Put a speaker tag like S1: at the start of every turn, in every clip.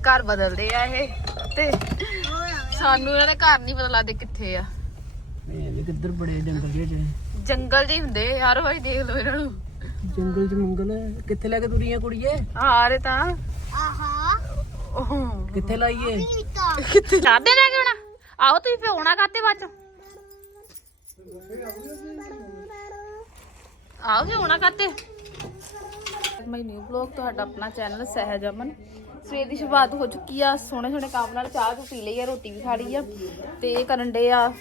S1: ਘਰ ਬਦਲਦੇ ਆ ਇਹ ਤੇ ਸਾਨੂੰ ਇਹਨਾਂ ਦੇ ਘਰ ਨਹੀਂ ਪਤਾ ਲੱਗਦੇ ਕਿੱਥੇ ਆ।
S2: ਇਹ ਕਿੱਧਰ ਬੜੇ ਜੰਗਲ ਜਿਹੇ
S1: ਜੰਗਲ ਜਿਹੇ ਹੁੰਦੇ ਯਾਰ ਹੋਈ ਦੇਖ ਲਓ ਇਹਨਾਂ ਨੂੰ।
S2: ਜੰਗਲ ਚ ਮੰਗਲ। ਕਿੱਥੇ ਲੈ ਕੇ ਤੁਰੀਆਂ ਕੁੜੀਏ?
S1: ਆ ਰਹੇ ਤਾਂ।
S3: ਆਹਾ।
S1: ਓਹ
S2: ਕਿੱਥੇ ਲਾਈਏ?
S1: ਕਿੱਥੇ ਚਾਹਦੇ ਲੈ ਕੇ ਆਉਣਾ ਆਓ ਤੁਸੀਂ ਫੇ ਆਉਣਾ ਕਾਤੇ ਬਾਅਦ ਚ? ਆਓ ਫੇ ਆਉਣਾ ਕਾਤੇ ਮਾਈ ਨਿਊ ਬਲੌਗ ਤੁਹਾਡਾ ਆਪਣਾ ਚੈਨਲ ਸਹਿਜ ਅਮਨ। ਸਵੇਰ ਦੀ ਸ਼ੁਰੂਆਤ ਹੋ ਚੁੱਕੀ ਆ, ਸੋਹਣੇ ਸੋਹਣੇ ਕੰਮ ਨਾਲ ਚਾਹ ਚੂਹ ਪੀ ਲਈ ਆ, ਰੋਟੀ ਵੀ ਖਾ ਲਈ ਆ। ਤੇ ਇਹ ਕਰਨ ਡੇ ਆ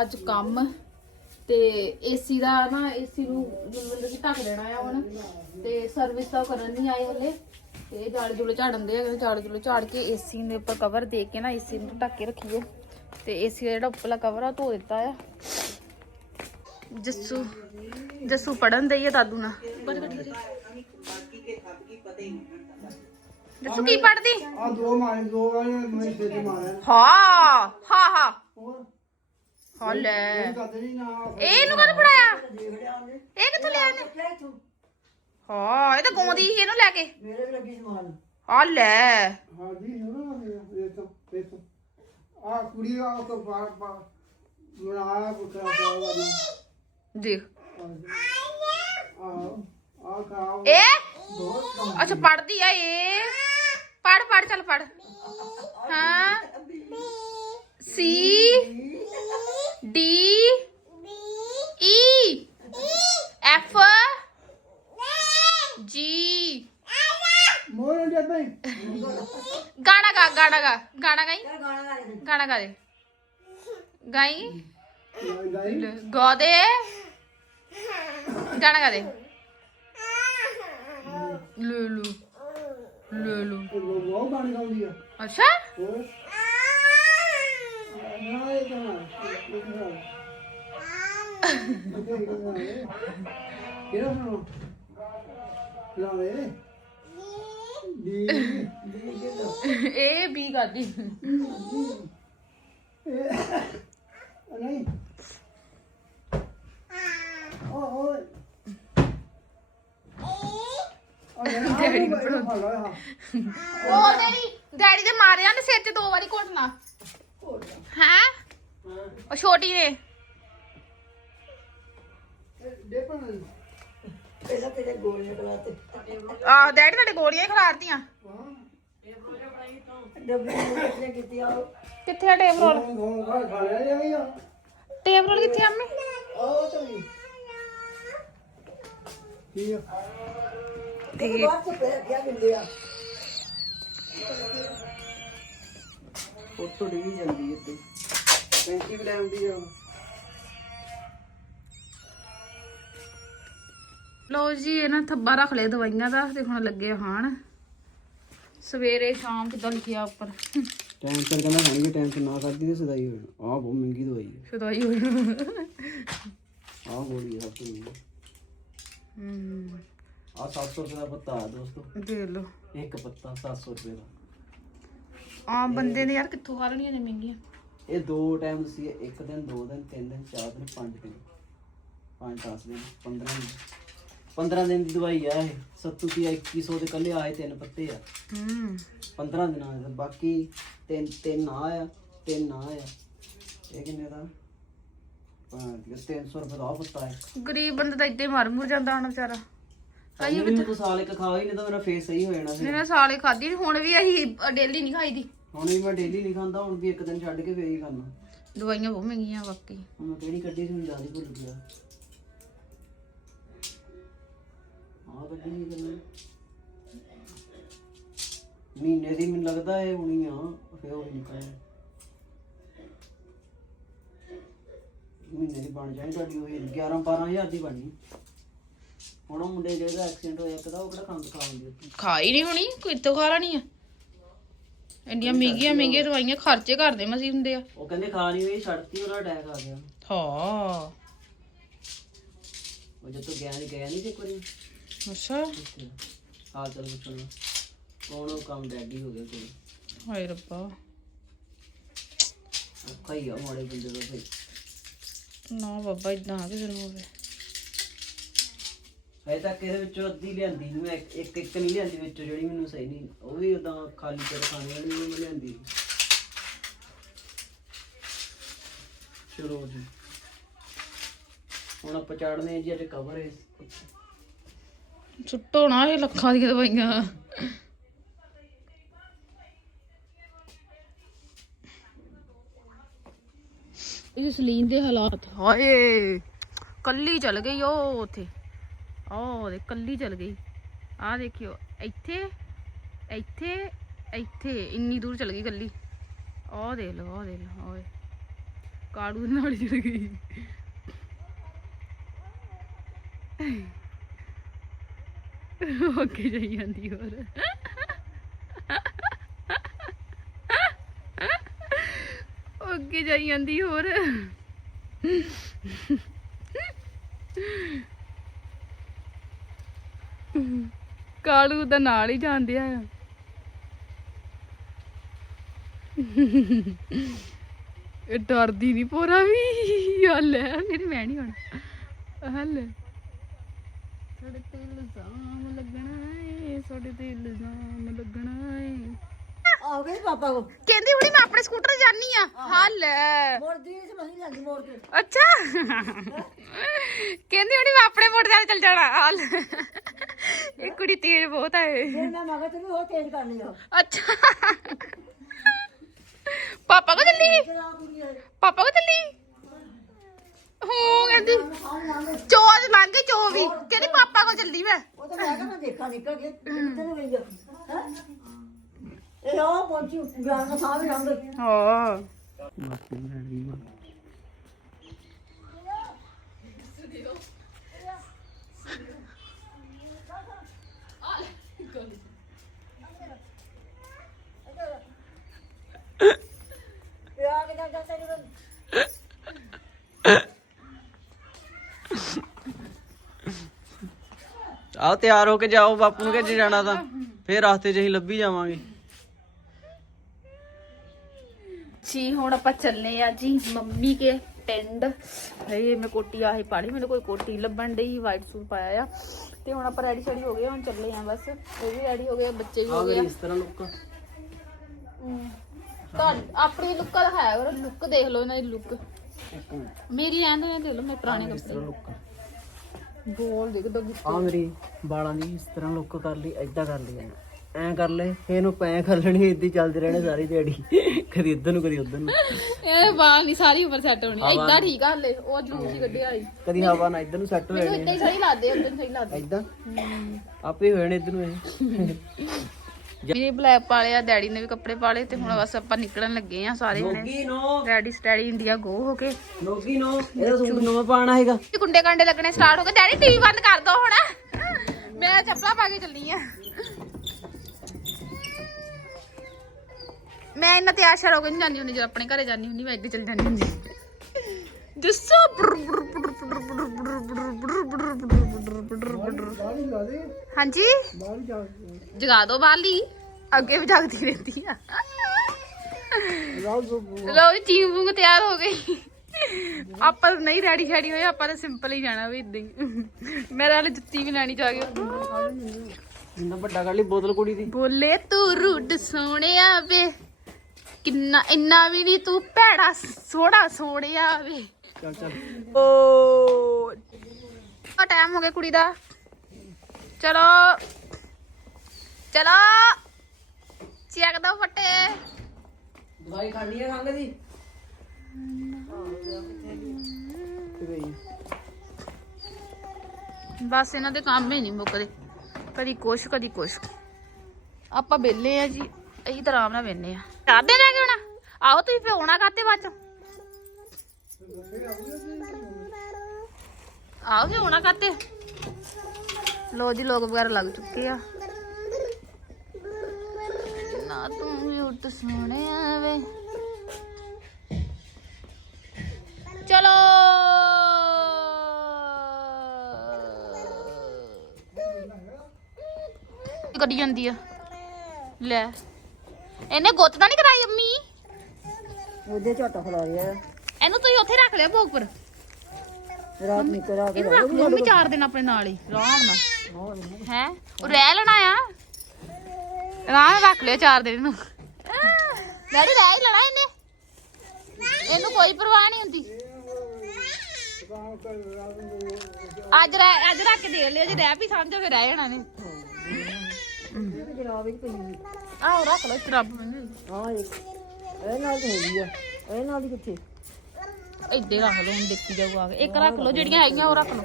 S1: ਅੱਜ ਕੰਮ। ਤੇ ਏਸੀ ਦਾ ਨਾ ਏਸੀ ਨੂੰ ਮਤਲਬ ਕਿ ਢੱਕ ਦੇਣਾ ਆ ਹੁਣ। ਤੇ ਸਰਵਿਸ ਤਾਂ ਕਰਨ ਨਹੀਂ ਆਏ ਹਲੇ। ਤੇ ਇਹ ਜੁਲੇ ਝਾੜਨ ਦੇ ਆ ਜਾਲੇ ਜੁਲੇ ਝਾੜ ਕੇ ਏਸੀ ਦੇ ਉੱਪਰ ਕਵਰ ਦੇ ਕੇ ਨਾ ਏਸੀ ਨੂੰ ਢੱਕ ਕੇ ਰੱਖੀਏ। ਤੇ ਏਸੀ ਦਾ ਜਿਹੜਾ ਉੱਪਰਲਾ ਕਵਰ ਆ ਧੋ ਦਿੱਤਾ ਆ। ਜੱਸੂ ਜੱਸੂ ਪੜਨ ਦਈ ਆ ਦਾਦੂ ਨਾਲ। ਜੱਸੂ ਕੀ ਪੜਦੀ
S2: ਆ ਦੋ ਮਾਰੇ ਦੋ ਵਾਲੇ ਮੈਂ ਸਿਰ ਤੇ ਮਾਰਿਆ।
S1: ਹਾਂ ਹਾਂ ਹਾਂ।
S2: ਹੋਰ?
S1: ਹਾਂ ਲੈ।
S2: ਕਦੇ ਨਹੀਂ ਨਾ
S1: ਇਹ ਇਹਨੂੰ ਕਦ ਫੜਾਇਆ? ਇਹ ਕਿੱਥੋਂ ਲਿਆ ਨੇ ਹਾਂ ਇਹ ਤਾਂ ਗਾਉਂਦੀ ਸੀ ਇਹਨੂੰ ਲੈ ਕੇ।
S2: ਮੇਰੇ ਵੀ ਲੱਗੀ ਸਮਾਨ।
S1: ਹਾਂ ਲੈ।
S2: ਹਾਂ ਜੀ ਨਾ ਇਹ ਤਾਂ ਇਹ ਤਾਂ। ਆ ਕੁੜੀ ਆ ਉਹ ਤਾਂ ਬਾਹਰ ਬਾਹਰ ਬਣਾਇਆ ਪੁੱਤਰਾ ਦਾ
S1: ਦੇਖ
S2: ਆ ਆ ਖਾਓ
S1: ਇਹ ਅੱਛਾ ਪੜਦੀ ਆ ਇਹ ਪੜ ਪੜ ਚੱਲ ਪੜ ਹਾਂ ਸੀ ਡੀ ਈ ਐਫ ਜੀ
S2: ਮੋਰ ਦੇ ਬਈ
S1: ਗਾਣਾ ਗਾ ਗਾਣਾ ਗਾ ਗਾਣਾ ਗਾਣਾ ਗਾਣਾ ਗਾ ਦੇ। ਲੂ ਲੂ। ਲੂ ਲੂ।
S2: ਉਹ ਗਾਣੇ ਗਾਉਂਦੀ ਆ।
S1: ਅੱਛਾ?
S2: ਹੋਰ? ਨਾ ਇਹ ਤਾਂ ਕਿਹੜਾ ਸੁਣੋ ਲਾਵੇ ਦੀ।
S1: ਇਹ ਵੀ ਗਾਦੀ
S2: ਨਹੀਂ ਓ ਓ ਡੈਡੀ ਨੂੰ ਪੜਾਉਂਦਾ
S1: ਉਹ ਡੈਡੀ ਡੈਡੀ ਦੇ ਮਾਰਿਆ ਨੇ ਸਿਰ 'ਚ ਦੋ ਵਾਰੀ ਘੋਟਣਾ। ਹੈ? ਉਹ ਛੋਟੀ ਨੇ
S2: ਦੇਖਣ
S1: ਆ ਡੈਡੀ ਤੁਹਾਡੇ ਗੋਲੀਆਂ ਹੀ ਖਿਲਾਰਤੀਆਂ। ਕਿੱਥੇ ਆ ਟੇਪ ਰੋਲ?
S2: ਘੋਂ ਖਾ ਖਾ ਲਿਆ ਜਾਈ ਆ
S1: ਟੇਪ ਰੋਲ ਕਿੱਥੇ ਆ ਅੰਮੀ
S2: ਉਹ ਤਾਂ ਨਹੀਂ। ਕੀ ਆ? ਫੋਟੋ ਡਿੱਗੀ ਜਾਂਦੀ ਇੱਥੇ। ਕੈਂਚੀ ਵੀ ਲੈ ਆਉਂਦੀ ਆ
S1: ਲਓ ਜੀ ਇਹ ਨਾ ਥੱਬਾ ਰੱਖ ਲਿਆ ਦਵਾਈਆਂ ਦਾ ਤੇ ਹੁਣ ਲੱਗੇ ਖਾਣ ਸਵੇਰੇ ਸ਼ਾਮ ਕਿਦਾਂ ਲਿਖਿਆ ਉੱਪਰ।
S2: ਟਾਈਮ ਤੇ ਕਹਿੰਦਾ ਖਾਣਗੇ ਟਾਈਮ ਤੇ ਨਾ ਖਾਦੀ ਤੇ ਸਦਾਈ ਹੋਈ। ਆ ਬਹੁਤ ਮਹਿੰਗੀ ਦਵਾਈ ਹੈ।
S1: ਸਦਾਈ ਹੋਈ।
S2: ਆ ਗੋਲੀ ਆ ਤੋਂ
S1: ਹੂੰ।
S2: ਆ 700 ਰੁਪਏ ਦਾ ਪੱਤਾ ਆ ਦੋਸਤੋ।
S1: ਦੇ ਲਓ।
S2: ਇੱਕ ਪੱਤਾ 700 ਰੁਪਏ ਦਾ।
S1: ਆਮ ਬੰਦੇ ਨੇ ਯਾਰ ਕਿੱਥੋਂ ਖਾ ਲੈਣੀਆਂ ਨੇ ਮਹਿੰਗੀਆਂ?
S2: ਇਹ ਦੋ ਟਾਈਮ ਸੀ ਇੱਕ ਦਿਨ ਦੋ ਦਿਨ ਤਿੰਨ ਦਿਨ ਚਾਰ ਦਿਨ ਪੰਜ ਦਿਨ। ਪੰਜ 10 ਦਿਨ 15 ਦਿਨ। 15 ਦਿਨ ਦੀ ਦਵਾਈ ਆ ਇਹ। ਸੱਤੂ ਦੀ 2100 ਦੇ ਕੱਲੇ ਆਏ ਤਿੰਨ ਪੱਤੇ ਆ।
S1: ਹੂੰ।
S2: 15 ਦਿਨਾਂ ਦੇ ਤੇ ਬਾਕੀ ਤਿੰਨ ਤਿੰਨ ਆ ਆ ਤਿੰਨ ਆ ਆ। ਇਹ ਕਿੰਨੇ ਦਾ? ਪੰਜ 300 ਰੁਪਏ ਦਾ ਆਹ ਪੱਤਾ ਹੈ।
S1: ਗਰੀਬ ਬੰਦਾ ਤਾਂ ਇੱਦਾਂ ਹੀ ਮਰ ਮੁਰ ਜਾਂਦਾ ਹੁਣ ਵਿਚਾਰਾ।
S2: ਕਈ ਵੀ ਤੂੰ ਸਾਲ ਇੱਕ ਖਾ ਹੀ ਨਹੀਂ ਤਾਂ ਮੇਰਾ ਫੇਸ ਸਹੀ ਹੋ ਜਾਣਾ ਸੀ।
S1: ਇਹਨੇ ਸਾਲੇ ਖਾਦੀ ਹੁਣ ਵੀ ਅਸੀਂ ਡੇਲੀ ਨਹੀਂ ਖਾਈਦੀ।
S2: ਹੁਣ ਵੀ ਮੈਂ ਡੇਲੀ ਨਹੀਂ ਖਾਂਦਾ ਹੁਣ ਵੀ ਇੱਕ ਦਿਨ ਛੱਡ ਕੇ ਫੇਰ ਹੀ ਖਾਣਾ
S1: ਦਵਾਈਆਂ ਬਹੁਤ ਮਹਿੰਗੀਆਂ ਵਾਕਈ
S2: ਹੁਣ ਮੈਂ ਕਿਹੜੀ ਕੱਢੀ ਸੀ ਮੈਨੂੰ ਜ਼ਿਆਦਾ ਹੀ ਭੁੱਲ ਗਿਆ। ਆਹ ਕੱਢੀ ਸੀ ਕਿੰਨੇ ਮਹੀਨੇ ਦੀ ਮੈਨੂੰ ਲੱਗਦਾ ਇਹ ਹੋਣੀ ਆ ਫੇਰ ਉਹ ਨਿਕਲ ਮਹੀਨੇ ਦੀ ਬਣ ਜਾਣੀ ਤੁਹਾਡੀ ਉਹ 11 12000 ਦੀ ਬਣੀ। ਹੁਣ ਉਹ ਮੁੰਡੇ ਜਿਹੜਾ ਐਕਸੀਡੈਂਟ ਹੋਇਆ ਇੱਕ ਦਾ ਉਹ ਕਿਹੜਾ ਖਾਂਦ ਖਾਉਂਦੀ
S1: ਖਾਈ ਨਹੀਂ ਹੋਣੀ ਕੋਈ ਤੋਂ ਖਾ ਲੈਣੀ ਆ? ਇੰਡੀਆਂ ਮਹਿੰਗੀਆਂ ਮਹਿੰਗੀਆਂ ਦਵਾਈਆਂ ਖਰਚੇ ਕਰਦੇ ਮਸੀ ਹੁੰਦੇ ਆ।
S2: ਉਹ ਕਹਿੰਦੇ ਖਾ ਨਹੀਂ ਹੋਈ ਛੱਡਤੀ ਉਹਦਾ ਅਟੈਕ ਆ ਗਿਆ।
S1: ਹਾਂ।
S2: ਉਹ ਜਦ ਤੋਂ ਗਿਆ ਨਹੀਂ ਗਿਆ ਨਹੀਂ ਤੇ ਕੋਈ
S1: ਅੱਛਾ।
S2: ਹਾਲ ਚਾਲ ਪੁੱਛਣਾ ਕੌਣ ਉਹ ਕੰਮ ਡੈਡੀ ਹੋ ਗਿਆ ਕੋਈ।
S1: ਹਾਏ ਰੱਬਾ।
S2: ਔਖਾ ਹੀ ਆ ਮਾੜੇ ਬੰਦੇ ਦਾ ਭਾਈ।
S1: ਨਾ ਬਾਬਾ ਇਦਾਂ ਕਿਸੇ ਨੂੰ ਹੋਵੇ।
S2: ਹਜੇ ਤੱਕ ਇਹਦੇ ਵਿੱਚੋਂ ਅੱਧੀ ਲਿਆਂਦੀ ਨੀ ਮੈਂ ਇੱਕ ਇੱਕ ਇੱਕ ਨਹੀਂ ਲਿਆਂਦੀ ਵਿੱਚੋਂ ਜਿਹੜੀ ਮੈਨੂੰ ਸਹੀ ਨਹੀਂ ਉਹ ਵੀ ਉਦਾਂ ਖਾਲੀ ਪੇਟ ਖਾਣੇ ਵਾਲੀ ਮੈਂ ਲਿਆਂਦੀ। ਚਲੋ ਜੀ। ਹੁਣ ਆਪਾਂ ਚਾੜਨੇ ਆ ਜੀ ਅੱਜ ਕਵਰ ਇਸ
S1: ਛੁੱਟੋ ਨਾ ਇਹ ਲੱਖਾਂ ਦੀਆਂ ਦਵਾਈਆਂ। ਇਹ ਸਲੀਨ ਦੇ ਹਾਲਾਤ। ਹਾਏ ਕੱਲੀ ਚਲ ਗਈ ਉਹ ਉਥੇ। ਉਹ ਦੇ ਕੱਲੀ ਚਲ ਗਈ। ਆ ਦੇਖਿਓ, ਇੱਥੇ ਇੱਥੇ ਇੱਥੇ, ਇੰਨੀ ਦੂਰ ਚਲ ਗਈ ਕੱਲੀ। ਉਹ ਦੇਖ ਲਓ ਉਹ ਦੇਖ ਲਓ, ਓਏ। ਕਾੜੂ ਨਾਲ ਚਲ ਗਈ। ਅੱਗੇ ਜਾਈ ਜਾਂਦੀ ਹੋਰ। ਅੱਗੇ ਜਾਈ ਜਾਂਦੀ ਹੋਰ। ਕਾਲੂ ਦਾ ਨਾਲ ਹੀ ਜਾਂਦੇ ਆ। ਇਹ ਡਰਦੀ ਨਹੀਂ ਪੋਰਾ ਵੀ। ਹੱਲ ਮੇਰੀ ਮੈਂ ਨਹੀਂ ਹੁਣ ਹੱਲ ਸਾਡੇ ਤੇ ਇਲਜ਼ਾਮ ਲੱਗਣਾ ਏ ਸਾਡੇ ਤੇ ਇਲਜ਼ਾਮ ਲੱਗਣਾ ਏ।
S3: ਆ ਗਏ ਪਾਪਾ ਕੋ।
S1: ਕਹਿੰਦੀ ਹੁਣੀ ਮੈਂ ਆਪਣੇ ਸਕੂਟਰ ਜਾਨੀ ਆ। ਹੱਲ
S3: ਮੋੜਦੀ ਸੀ ਮਹੀਂ ਜਾਂਦੀ ਮੋੜ ਕੇ।
S1: ਅੱਛਾ। ਕਹਿੰਦੀ ਹੁਣੀ ਮੈਂ ਆਪਣੇ ਮੋਟਰ ਤੇ ਚੱਲ ਜਾਣਾ। ਹੱਲ ਇਹ ਕੁੜੀ ਤੇਜ਼ ਬਹੁਤ ਹੈ
S3: ਜੇ ਮੈਂ ਮਗਰ ਤੇ ਵੀ ਉਹ ਤੇਜ਼ ਕਰ ਲਿਆ
S1: ਅੱਛਾ ਪਾਪਾ ਕੋ ਚੱਲੀ
S3: ਤੇਰਾ ਕੁੜੀ ਹੈ
S1: ਪਾਪਾ ਕੋ ਚੱਲੀ ਹੋ ਕਹਿੰਦੀ
S3: ਆਉਂ ਨਾ
S1: ਚੋ ਅੱਜ ਲੰਘ ਗਈ ਚੋ ਵੀ ਕਹਿੰਦੀ ਪਾਪਾ ਕੋ ਚੱਲੀ ਮੈਂ
S3: ਉਹ ਤਾਂ ਮੈਂ ਕਹਿੰਦਾ ਦੇਖਾ ਨਿਕਲ ਕੇ ਕਿੱਥੇ ਨੂੰ ਗਈ ਆ ਹੈਂ? ਇਹ ਉਹ ਪਹੁੰਚੀ ਜਾਨ ਦਾ ਸਾਹ ਵੀ ਰੰਗ
S1: ਹਾਂ
S2: ਬਾਕੀ ਲੈਣ ਦੀ ਮਾਂ
S3: ਪਿਆ ਕੇ ਜਾ ਤੇਰੀ
S2: ਆਓ ਤਿਆਰ ਹੋ ਕੇ ਜਾਓ ਬਾਪੂ ਨੂੰ ਕਿੱਥੇ ਜਾਣਾ ਤਾਂ। ਫੇਰ ਰਸਤੇ 'ਚ ਅਸੀਂ ਲੱਭੀ ਜਾਵਾਂਗੇ।
S1: ਜੀ ਹੁਣ ਆਪਾਂ ਚੱਲੇ ਆ ਜੀ ਮੰਮੀ ਕੇ ਪਿੰਡ। ਹਏ ਮੈਂ ਕੋਟੀ ਆਹੀ ਪਾੜੀ ਮੈਨੂੰ ਕੋਈ ਕੋਟੀ ਲੱਭਣ ਡਈ ਵਾਈਟ ਸੂਟ ਪਾਇਆ ਆ। ਤੇ ਹੁਣ ਆਪਾਂ ਰੈਡੀ ਸ਼ੈਡੀ ਹੋ ਗਏ ਹੁਣ ਚੱਲੇ ਆ ਬਸ। ਇਹ ਵੀ ਰੈਡੀ ਹੋ ਗਏ ਬੱਚੇ ਵੀ ਹੋ ਗਏ ਆ।
S2: ਇਸ ਤਰ੍ਹਾਂ ਲੁੱਕ
S1: ਤਾਂ ਆਪਣੀ ਲੁੱਕ ਦਿਖਾਇਆ ਕਰੋ ਲੁੱਕ ਦੇਖ ਲਓ ਇਹਨਾਂ ਦੀ ਲੁੱਕ ਮੇਰੀ ਐਂ ਦੇ ਦੇਖ ਲਓ ਮੈਂ ਪੁਰਾਣੇ ਕੱਪੜੇ।
S2: ਲੁੱਕ
S1: ਬੋਲ ਦੇਖ ਦੋ
S2: ਆ ਮੇਰੀ ਵਾਲਾਂ ਦੀ ਇਸ ਤਰ੍ਹਾਂ ਲੁੱਕ ਕਰ ਲਈ ਐਦਾਂ ਕਰ ਲਈ ਐਂ। ਕਰ ਲੈ ਇਹਨੂੰ ਪੈ ਕਰ ਲੈਣੀ ਏਦਾਂ ਹੀ ਚੱਲਦੇ ਰਹਿਣੇ ਸਾਰੀ ਦਿਹਾੜੀ। ਕਦੀ ਇੱਧਰ ਨੂੰ ਕਦੀ ਉੱਧਰ ਨੂੰ।
S1: ਇਹ ਵਾਲ ਨਹੀਂ ਸਾਰੀ ਉਮਰ ਸੈੱਟ ਹੋਣੀ ਏਦਾਂ ਠੀਕ ਆ ਹਲੇ ਉਹ ਜੂਸ ਹੀ ਕੱਢਿਆ ਆਈ
S2: ਕਦੀ ਹਵਾ ਨਾਲ ਇੱਧਰ ਨੂੰ ਸੈੱਟ ਹੋ
S1: ਮੈਨੂੰ
S2: ਜਾਣੇ
S1: ਏਦਾਂ ਹੀ ਸਹੀ ਲੱਗਦੇ ਹੀ ਸਹੀ ਲੱਗਦੇ
S2: ਐਦਾਂ ਆਪੇ ਹੋ ਜਾਣੇ ਇੱਧਰ ਨੂੰ ਇਹ।
S1: ਮੇਰੇ ਬਲੈਕ ਪਾਲੇ ਆ ਡੈਡੀ ਨੇ ਵੀ ਕੱਪੜੇ ਪਾਲੇ ਤੇ ਹੁਣ ਬਸ ਆਪਾਂ ਨਿਕਲਣ ਲੱਗੇ ਆ ਸਾਰੇ ਜਣੇ।
S2: ਨੋ।
S1: ਰੈਡੀ ਸਟੈਡੀ ਇੰਡੀਆ ਗੋ ਹੋ ਕੇ।
S2: ਨੋਗੀ ਨੋ ਇਹਦਾ ਸੂਟ ਨਵਾਂ ਪਾਣਾ ਹੈਗਾ।
S1: ਤੇ ਕੁੰਡੇ ਕਾਂਡੇ ਲੱਗਣੇ ਸਟਾਰਟ ਹੋ ਗਏ। ਡੈਡੀ ਟੀਵੀ ਬੰਦ ਕਰ ਦੋ ਹੁਣ। ਮੈਂ ਚੱਪਲਾਂ ਪਾ ਕੇ ਚੱਲੀ ਆ। ਮੈਂ ਇੰਨਾ ਤਿਆਰ ਸ਼ਰ ਹੋ ਕੇ ਨਹੀਂ ਜਾਂਦੀ ਹੁੰਦੀ ਜਦੋਂ ਆਪਣੇ ਘਰੇ ਜਾਂਦੀ ਹੁੰਦੀ ਮੈਂ ਇੱਦਾਂ ਚੱਲ ਜਾਂਦੀ ਹੁੰਦੀ। ਦੱਸੋ ਹਾਂਜੀ ਜਗਾ ਦੋ ਬਾਲੀ ਅੱਗੇ ਵੀ ਜਾਗਦੀ ਰਹਿੰਦੀ ਆ ਲਓ ਜੀ ਚੀਮੂ ਤਿਆਰ ਹੋ ਗਈ ਆਪਾਂ ਨਹੀਂ ਰੈਡੀ ਸ਼ੈਡੀ ਹੋਏ ਆਪਾਂ ਤਾਂ ਸਿੰਪਲ ਹੀ ਜਾਣਾ ਵੀ ਇਦਾਂ ਹੀ ਮੇਰੇ ਵਾਲੇ ਜੁੱਤੀ ਵੀ ਲੈਣੀ ਜਾ ਕੇ
S2: ਜਿੰਨਾ ਵੱਡਾ ਕਰ ਲਈ ਬੋਤਲ ਕੁੜੀ ਦੀ
S1: ਬੋਲੇ ਤੂੰ ਰੁੱਡ ਸੋਹਣਿਆ ਵੇ ਕਿੰਨਾ ਇੰਨਾ ਵੀ ਨਹੀਂ ਤੂੰ ਭੈੜਾ ਸੋਹਣਾ ਸੋਹਣਿਆ ਵੇ
S2: ਚੱਲ ਚੱਲ।
S1: ਓ। ਆ ਟਾਈਮ ਹੋ ਗਿਆ ਕੁੜੀ ਦਾ। ਚਲੋ। ਚਲੋ। ਚੱਕ ਦੋ ਫੱਟੇ।
S2: ਦਵਾਈ ਖਾਣੀ ਹੈ ਖੰਗ ਦੀ?
S1: ਬਸ ਇਹਨਾਂ ਦੇ ਕੰਮ ਹੀ ਨਹੀਂ ਮੁੱਕਦੇ। ਕਦੀ ਕੁਛ ਕਦੀ ਕੁਛ। ਆਪਾਂ ਵਿਹਲੇ ਆ ਜੀ। ਇਹੀ ਤਾਂ ਆਰਾਮ ਨਾਲ ਵਿਹਲੇ ਆ। ਚਾਹਦੇ ਲੈ ਕੇ ਆਉਣਾ ਆਓ ਤੁਸੀਂ ਫੇ ਆਉਣਾ ਕਾਤੇ ਬਾਅਦ ਚੋਂ? ਆਓਗੇ ਆਉਣਾ ਕਾਤੇ? ਲੋ ਜੀ, ਲੋਕ ਵਗੈਰਾ ਲੱਗ ਚੁੱਕੇ ਆ। ਨਾ ਤੂੰ ਵੀ ਉੱਠ ਸੋਹਣਿਆ ਵੇ। ਚਲੋ। ਕੱਢੀ ਜਾਂਦੀ ਆ? ਲੈ। ਇਹਨੇ ਗੁੱਤ ਤਾਂ ਨਹੀਂ ਕਰਾਈ, ਅੰਮੀ?
S3: ਉਹਦੇ ਝੋਟਾ ਖਲਾ ਰਿਹਾ।
S1: ਉੱਥੇ ਰੱਖ ਲਿਆ ਭੋਗ ਪਰ।
S3: ਰਾਤ ਨੂੰ ਕਰਾ ਕੇ
S1: ਇਹਨੂੰ ਰੱਖ ਲਓ ਮੰਮੀ ਚਾਰ ਦਿਨ ਆਪਣੇ ਨਾਲ ਹੀ ਆਰਾਮ ਨਾਲ। ਹੈ? ਉਹ ਰਹਿ ਲੈਣਾ ਆ। ਆਰਾਮ ਨਾਲ ਰੱਖ ਲਿਓ ਚਾਰ ਦਿਨ ਇਹਨੂੰ। ਡੈਡੀ ਰਹਿ ਹੀ ਲੈਣਾ ਇਹਨੇ। ਇਹਨੂੰ ਕੋਈ ਪਰਵਾਹ ਨਹੀਂ ਹੁੰਦੀ। ਅੱਜ ਰਹਿ ਅੱਜ ਰੱਖ ਕੇ ਦੇਖ ਲਿਓ ਜੇ ਰਹਿ ਵੀ ਸਮਝੋ ਫਿਰ ਰਹਿ ਜਾਣਾ ਨੇ
S3: ਜਨਾਬ ਇਹ ਪਈ
S1: ਆਹੋ ਰੱਖ ਲਓ ਰੱਬ।
S3: ਹਾਂ ਇੱਕ। ਇਹ ਨਾਲ ਤਾਂ ਹੋ ਗਈ ਆ। ਇਹ ਨਾਲ ਹੀ ਕਿੱਥੇ?
S1: ਇੱਦੇ ਰੱਖ ਲਓ, ਹੁਣ ਦੇਖੀ ਜਾਊ ਆ ਕੇ। ਇੱਕ ਰੱਖ ਲਓ, ਜਿਹੜੀਆਂ ਹੈਗੀਆਂ ਉਹ ਰੱਖ ਲਓ।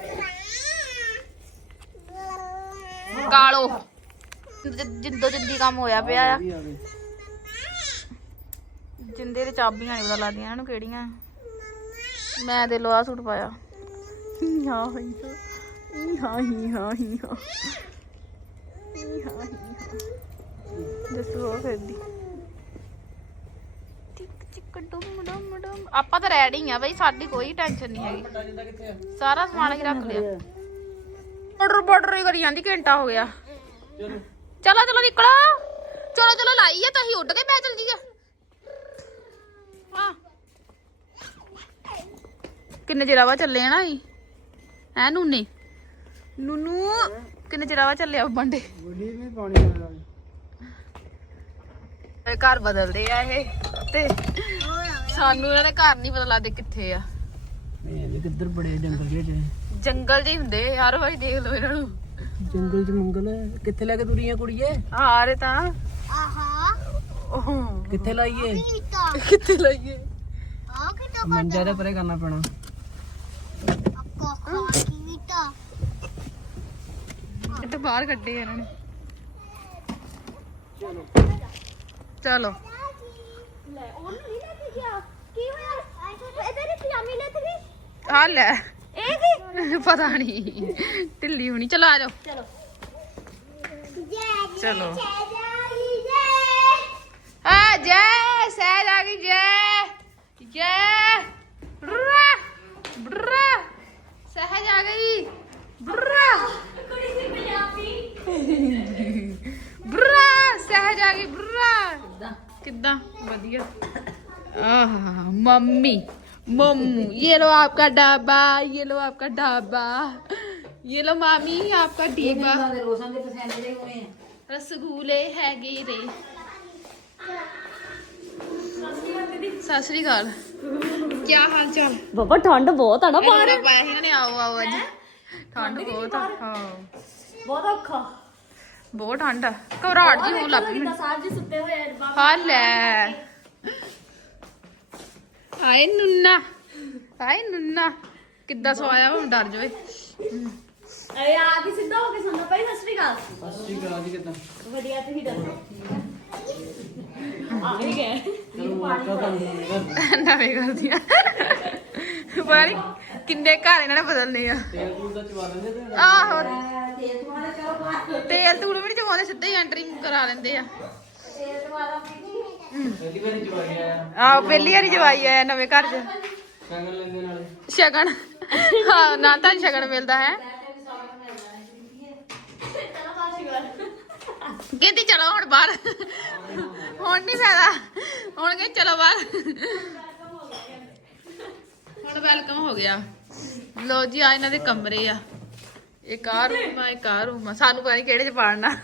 S1: ਕਾਲੋ। ਜਿ- ਜਿੰਦੋ ਜਿੰਦੀ ਕੰਮ ਹੋਇਆ ਪਿਆ ਆ। ਜਿੰਦੇ ਤੇ ਚਾਬੀਆਂ ਨਹੀਂ ਪਤਾ ਲੱਗਦੀਆਂ, ਇਹਨੂੰ ਕਿਹੜੀਆਂ। ਮੈਂ ਦੇ ਲੋ ਆ ਸੂਟ ਪਾਇਆ। ਹਾਂ ਹਾਂ ਹਾਂ ਹਾਂ ਹਾਂ ਦੱਸੋ ਫਿਰਦੀ ਟਿਕ ਟਿਕ ਡੁਮ ਆਪਾਂ ਤਾਂ ਰੈਡੀ ਆ ਬਈ, ਸਾਡੀ ਕੋਈ ਟੈਨਸ਼ਨ ਨਹੀਂ ਹੈਗੀ। ਸਾਰਾ ਸਮਾਨ ਹੀ ਰੱਖ ਲਿਆ। ਬਾਰਡਰ ਬਾਰਡਰ ਹੀ ਕਰੀ ਜਾਂਦੀ, ਘੰਟਾ ਹੋ ਗਿਆ।
S2: ਚਲੋ
S1: ਚਲੋ, ਨਿਕਲੋ। ਚਲੋ ਚਲੋ, ਲਾਈ ਆ ਤਾਂ ਉੱਡ ਕੇ ਬੈ ਚਲ ਜੀਗਾ ਹਾਂ। ਕਿੰਨੇ ਚਿਰ ਆਵਾ ਚੱਲੇ ਆ ਨਾ ਅਸੀਂ? ਹੈ ਨੂਨੇ? ਨੂਨੂ? ਕਿੰਨੇ ਚਿਰ ਆਵਾ ਚੱਲੇ ਆ ਬੰਡੇ?
S2: ਬੁੱਢੀ ਵੀ ਪਾਣੀ ਵਾਲਾ
S1: ਘਰ ਬਦਲਦੇ ਆ ਇਹ ਤੇ ਸਾਨੂੰ ਇਹਨਾਂ ਦੇ ਘਰ ਨਹੀਂ ਪਤਾ ਲੱਗਦੇ ਕਿੱਥੇ ਆ।
S2: ਇਹ ਕਿੱਧਰ ਬੜੇ ਜੰਗਲ ਜਿਹੇ ਚ
S1: ਜੰਗਲ ਜਿਹੇ ਹੁੰਦੇ ਯਾਰ ਭਾਈ ਦੇਖ ਲਓ ਇਹਨਾਂ ਨੂੰ।
S2: ਜੰਗਲ ਚ ਮੰਗਲ। ਕਿੱਥੇ ਲੈ ਕੇ ਤੁਰੀਆਂ ਕੁੜੀਏ?
S1: ਆ ਰੇ ਤਾਂ।
S2: ਕਿੱਥੇ ਲਾਈਏ?
S1: ਕਿੱਥੇ ਲਾਈਏ?
S2: ਮੰਜਾ ਤੇ ਪਰੇ ਕਰਨਾ ਪੈਣਾ।
S1: ਇੱਥੇ ਬਾਹਰ ਕੱਢੇ ਇਹਨਾਂ ਨੇ। ਚਲੋ। ਆ ਲੈ। ਪਤਾ ਨਹੀਂ ਢਿੱਲੀ ਹੋਣੀ। ਚਲੋ ਆ ਜਾਓ। ਚਲੋ। ਆ ਜੈ ਸਹਿਜ ਆ ਗਈ ਜੈ ਜੈ ਬਰਾ ਬਰਾ ਸਹਿਜ ਆ ਗਈ ਬਰਾ ਬਰਾ ਸਹਿਜ ਆ ਗਈ ਬਰਾ ਕਿੱਦਾਂ ਵਧੀਆ ਆਹ मम्मी मम्मू ये लो आपका डब्बा ये लो आपका ढाबा ये लो मामी आपका डीबा
S3: ਦੇ ਰੋਸਾਂ ਦੇ ਪਸੰਦ ਦੇ ਹੋਏ ਆ
S1: ਰਸਗੁਲੇ ਹੈਗੇ ਰੇ ਸਤਿ ਸ੍ਰੀ ਅਕਾਲ ਕੀ ਹਾਲ ਚਾਲ
S3: ਬਾਬਾ ਠੰਡ ਬਹੁਤ ਆ ਨਾ
S1: ਬਾਹਰ ਪਾਇਆ ਸੀ ਇਹਨਾਂ ਨੇ ਆਓ ਆਓ ਅੱਜ ਠੰਡ ਬਹੁਤ ਆ ਹਾਂ
S3: ਬਹੁਤ ਔਖਾ
S1: ਬਹੁਤ ਠੰਡ ਆ ਘਬਰਾਹਟ ਜੀ ਹੋਣ ਲੱਗ ਪਈ ਮੈਨੂੰ
S3: ਸਾਹਿਬ ਜੀ ਸੁੱਤੇ ਹੋਏ ਆ
S1: ਹਾਂ ਲੈ ਹਾਏ ਨੁੰਨਾ ਹਾਏ ਨੁੰਨਾ। ਕਿੱਦਾਂ ਸਵਾਇਆ ਵਾ ਡਰ ਜਾਵੇ।
S3: ਅਰੇ ਆ ਕੇ ਸਿੱਧਾ ਹੋ ਕੇ ਸੁਣਨਾ ਪਈ ਸਤਿ ਸ਼੍ਰੀ ਅਕਾਲ।
S2: ਸਤਿ ਸ਼੍ਰੀ ਅਕਾਲ ਜੀ ਕਿਦਾਂ?
S3: ਵਧੀਆ ਤੁਸੀਂ ਦੱਸੋ? ਆ ਹੀ ਗਏ।
S1: ਨਵੇਂ ਕਰਦੀਆਂ ਪਤਾ ਨੀ ਕਿੰਨੇ ਘਰ ਇਹਨਾਂ ਨੇ ਬਦਲਨੇ ਆ।
S2: ਤੇਲ ਤੂਲ ਦਾ ਚਵਾ ਦਿੰਦੇ ਤੇ
S1: ਆਹੋ। ਤੇਲ ਤੂਲ ਵੀ ਨੀ ਚਵਾਉਂਦੇ ਸਿੱਧੇ ਹੀ ਐਂਟਰੀ ਕਰਾ ਲੈਂਦੇ ਆ।
S3: ਤੇ ਤੁਹਾਡਾ
S2: ਪਹਿਲੀ ਵਾਰੀ ਚਵਾਈ ਆਇਆ।
S1: ਆਹ ਪਹਿਲੀ ਵਾਰੀ ਜਵਾਈ ਆਇਆ ਨਵੇਂ ਘਰ 'ਚ।
S2: ਕੰਗਲ ਲੈਂਦੇ ਨਾਲੇ।
S1: ਸ਼ਗਨ? ਹਾਂ ਨਾ ਤਾਂ ਸ਼ਗਨ ਮਿਲਦਾ ਹੈ। ਕਹਿੰਦੀ ਚਲੋ ਹੁਣ ਬਾਹਰ। ਹੁਣ ਨਹੀਂ ਫਾਇਦਾ। ਹੁਣ ਕਹਿੰਦੀ ਚਲੋ ਬਾਹਰ। ਹੁਣ ਵੈਲਕਮ ਹੋ ਗਿਆ। ਲੋ ਜੀ ਆ ਇਹਨਾਂ ਦੇ ਕਮਰੇ ਆ। ਇੱਕ ਆ ਰੂਮ ਆ ਇੱਕ ਆ ਰੂਮ ਆ। ਸਾਨੂੰ ਪਤਾ ਨਹੀਂ ਕਿਹੜੇ ਚ ਪਾੜਨਾ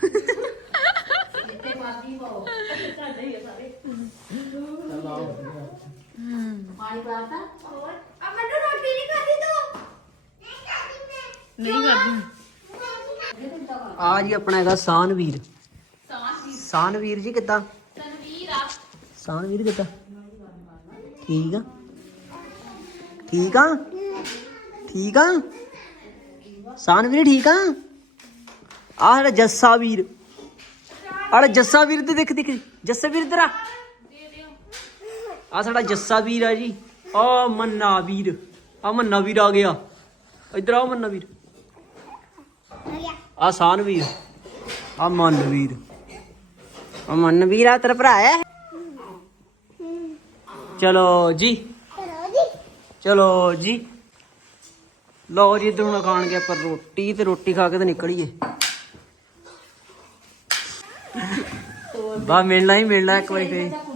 S2: ਚੱਲ ਆਓ
S3: ਪਾਣੀ ਪਾਤਾ
S1: ਨਹੀਂ ਕਰਦੀ
S2: ਆ ਜੀ ਆਪਣਾ ਹੈਗਾ ਸਾਨਵੀਰ। ਸਾਨਵੀਰ। ਜੀ ਕਿੱਦਾਂ?
S1: ਤਨਵੀਰ ਆ।
S2: ਸਾਨਵੀਰ ਕਿੱਦਾਂ? ਠੀਕ ਆ? ਠੀਕ ਆ? ਠੀਕ ਆ? ਸਾਨਵੀਰ ਠੀਕ ਆ? ਆ ਸਾਡਾ ਜੱਸਾ ਵੀਰ। ਆੜਾ ਜੱਸਾ ਵੀਰ ਤੇ ਦੇਖ ਦੇਖ ਜੱਸਾ ਵੀਰ ਤੇਰਾ ਆ ਸਾਡਾ ਜੱਸਾ ਵੀਰ ਆ ਜੀ। ਆ ਮੰਨਾ ਵੀਰ। ਆ ਮੰਨਾ ਵੀਰ ਆ ਗਿਆ। ਇੱਧਰ ਆਓ ਮੰਨਾ ਵੀਰ। ਆ ਸਾਨਵੀਰ ਆ ਮਨਵੀਰ ਆ ਮਨਵੀਰ ਆ ਤੇਰਾ ਭਰਾ ਹੈ। ਚਲੋ ਜੀ। ਚਲੋ ਜੀ। ਲਓ ਜੀ, ਇੱਧਰ ਖਾਣ ਕੇ ਆਪਾਂ ਰੋਟੀ ਤੇ ਰੋਟੀ ਖਾ ਕੇ ਤੇ ਨਿਕਲੀਏ। ਬਾ, ਮਿਲਣਾ ਹੀ ਮਿਲਣਾ ਇੱਕ ਵਾਰੀ ਫੇਰ।